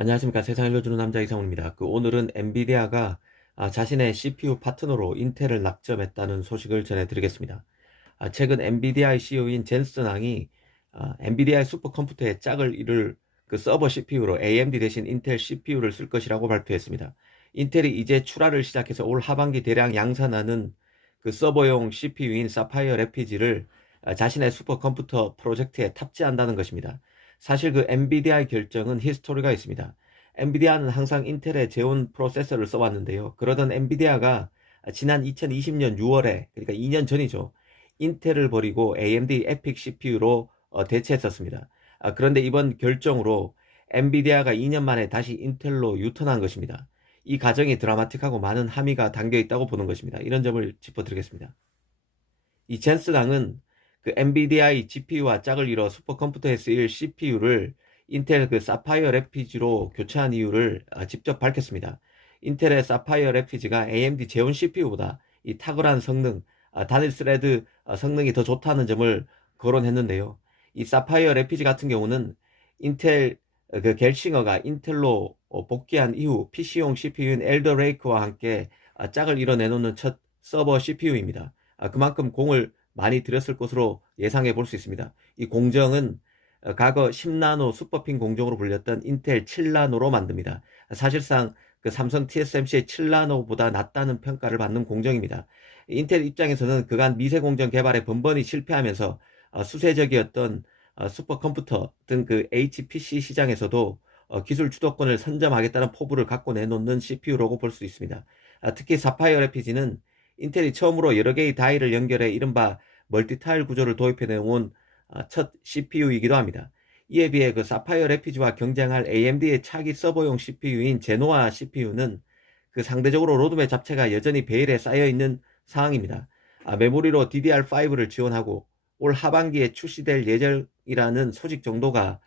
안녕하십니까. 세상 알려주는 남자 이상훈입니다. 오늘은 엔비디아가 자신의 CPU 파트너로 인텔을 낙점했다는 소식을 전해드리겠습니다. 최근 엔비디아의 CEO인 젠슨 앙이 엔비디아의 슈퍼컴퓨터의 짝을 이룰 그 서버 CPU로 AMD 대신 인텔 CPU를 쓸 것이라고 발표했습니다. 인텔이 이제 출하를 시작해서 올 하반기 대량 양산하는 그 서버용 CPU인 사파이어 래피지를 자신의 슈퍼컴퓨터 프로젝트에 탑재한다는 것입니다. 사실 그 엔비디아의 결정은 히스토리가 있습니다. 엔비디아는 항상 인텔의 제온 프로세서를 써왔는데요. 그러던 엔비디아가 지난 2020년 6월에, 그러니까 2년 전이죠. 인텔을 버리고 AMD 에픽 CPU로 대체했었습니다. 그런데 이번 결정으로 엔비디아가 2년 만에 다시 인텔로 유턴한 것입니다. 이 과정이 드라마틱하고 많은 함의가 담겨 있다고 보는 것입니다. 이런 점을 짚어드리겠습니다. 이 젠스당은 그 엔비디아의 GPU와 짝을 이뤄 슈퍼컴퓨터에 쓰일 CPU를 인텔 그 사파이어 래피지로 교체한 이유를 직접 밝혔습니다. 인텔의 사파이어 래피지가 AMD 제온 CPU보다 이 탁월한 성능, 단일 스레드 성능이 더 좋다는 점을 거론했는데요. 이 사파이어 래피지 같은 경우는 인텔 그 갤싱어가 인텔로 복귀한 이후 PC용 CPU인 엘더 레이크와 함께 짝을 이뤄내놓는 첫 서버 CPU입니다. 그만큼 공을 많이 들였을 것으로 예상해 볼 수 있습니다. 이 공정은 과거 10나노 슈퍼핀 공정으로 불렸던 인텔 7나노로 만듭니다. 사실상 그 삼성 TSMC의 7나노보다 낫다는 평가를 받는 공정입니다. 인텔 입장에서는 그간 미세 공정 개발에 번번이 실패하면서 수세적이었던 슈퍼컴퓨터 등 그 HPC 시장에서도 기술 주도권을 선점하겠다는 포부를 갖고 내놓는 CPU라고 볼 수 있습니다. 특히 사파이어 래피지는 인텔이 처음으로 여러 개의 다이를 연결해 이른바 멀티타일 구조를 도입해 내온 첫 CPU이기도 합니다. 이에 비해 그 사파이어 래피지와 경쟁할 AMD의 차기 서버용 CPU인 제노아 CPU는 그 상대적으로 로드맵 자체가 여전히 베일에 쌓여 있는 상황입니다. 메모리로 DDR5를 지원하고 올 하반기에 출시될 예정이라는 소식 정도가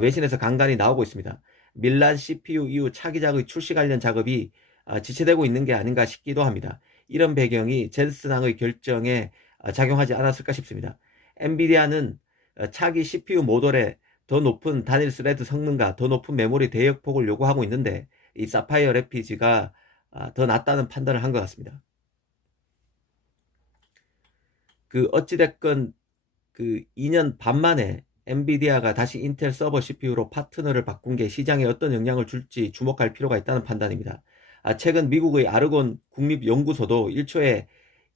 외신에서 간간히 나오고 있습니다. 밀란 CPU 이후 차기작의 출시 관련 작업이 지체되고 있는 게 아닌가 싶기도 합니다. 이런 배경이 젠슨항의 결정에 작용하지 않았을까 싶습니다. 엔비디아는 차기 CPU 모델에 더 높은 단일 스레드 성능과 더 높은 메모리 대역폭을 요구하고 있는데 이 사파이어 래피지가 더 낫다는 판단을 한 것 같습니다. 그 어찌됐건 그 2년 반 만에 엔비디아가 다시 인텔 서버 CPU로 파트너를 바꾼 게 시장에 어떤 영향을 줄지 주목할 필요가 있다는 판단입니다. 최근 미국의 아르곤 국립연구소도 1초에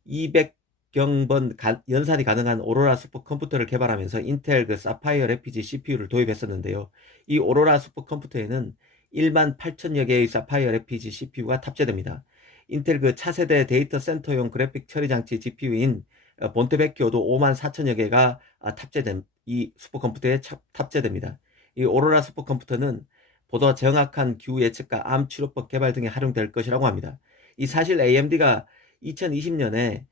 200경번 연산이 가능한 오로라 슈퍼컴퓨터를 개발하면서 인텔 그 사파이어 래피지 CPU를 도입했었는데요. 이 오로라 슈퍼컴퓨터에는 1만 8천여 개의 사파이어 래피지 CPU가 탑재됩니다. 인텔 그 차세대 데이터 센터용 그래픽 처리 장치 GPU인 본테베키오도 5만 4천여 개가 탑재된 이 슈퍼컴퓨터에 탑재됩니다. 이 오로라 슈퍼컴퓨터는 보다 정확한 기후 예측과 암 치료법 개발 등에 활용될 것이라고 합니다. 이 사실 AMD가 2020년에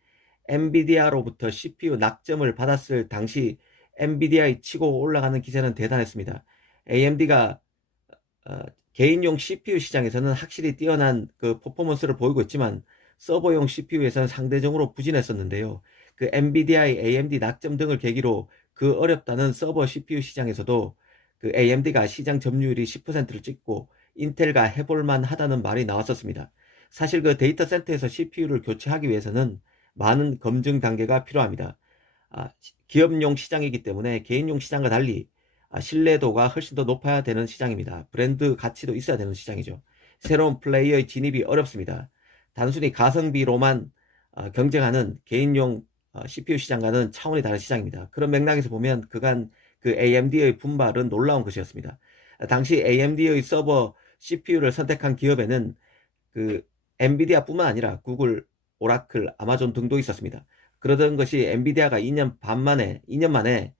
엔비디아로부터 CPU 낙점을 받았을 당시 엔비디아의 치고 올라가는 기세는 대단했습니다. AMD가 개인용 CPU 시장에서는 확실히 뛰어난 그 퍼포먼스를 보이고 있지만 서버용 CPU에서는 상대적으로 부진했었는데요. 그 엔비디아의 AMD 낙점 등을 계기로 그 어렵다는 서버 CPU 시장에서도 그 AMD가 시장 점유율이 10%를 찍고 인텔과 해볼만 하다는 말이 나왔었습니다. 사실 그 데이터 센터에서 CPU를 교체하기 위해서는 많은 검증 단계가 필요합니다. 기업용 시장이기 때문에 개인용 시장과 달리 신뢰도가 훨씬 더 높아야 되는 시장입니다. 브랜드 가치도 있어야 되는 시장이죠. 새로운 플레이어의 진입이 어렵습니다. 단순히 가성비로만 경쟁하는 개인용 CPU 시장과는 차원이 다른 시장입니다. 그런 맥락에서 보면 그간 그 AMD의 분발은 놀라운 것이었습니다. 당시 AMD의 서버 CPU를 선택한 기업에는 그 엔비디아뿐만 아니라 구글, 오라클, 아마존 등도 있었습니다. 그러던 것이 엔비디아가 2년 만에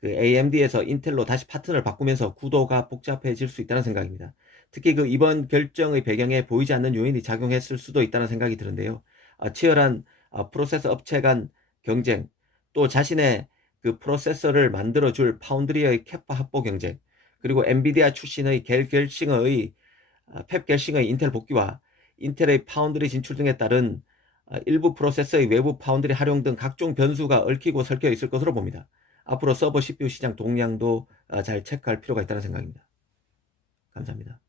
그 AMD에서 인텔로 다시 파트너를 바꾸면서 구도가 복잡해질 수 있다는 생각입니다. 특히 그 이번 결정의 배경에 보이지 않는 요인이 작용했을 수도 있다는 생각이 드는데요. 치열한 프로세서 업체 간 경쟁, 또 자신의 그 프로세서를 만들어줄 파운드리의 캐파 합보 경쟁, 그리고 엔비디아 출신의 펩 겔싱의 인텔 복귀와 인텔의 파운드리 진출 등에 따른 일부 프로세서의 외부 파운드리 활용 등 각종 변수가 얽히고 설켜 있을 것으로 봅니다. 앞으로 서버 CPU 시장 동향도 잘 체크할 필요가 있다는 생각입니다. 감사합니다.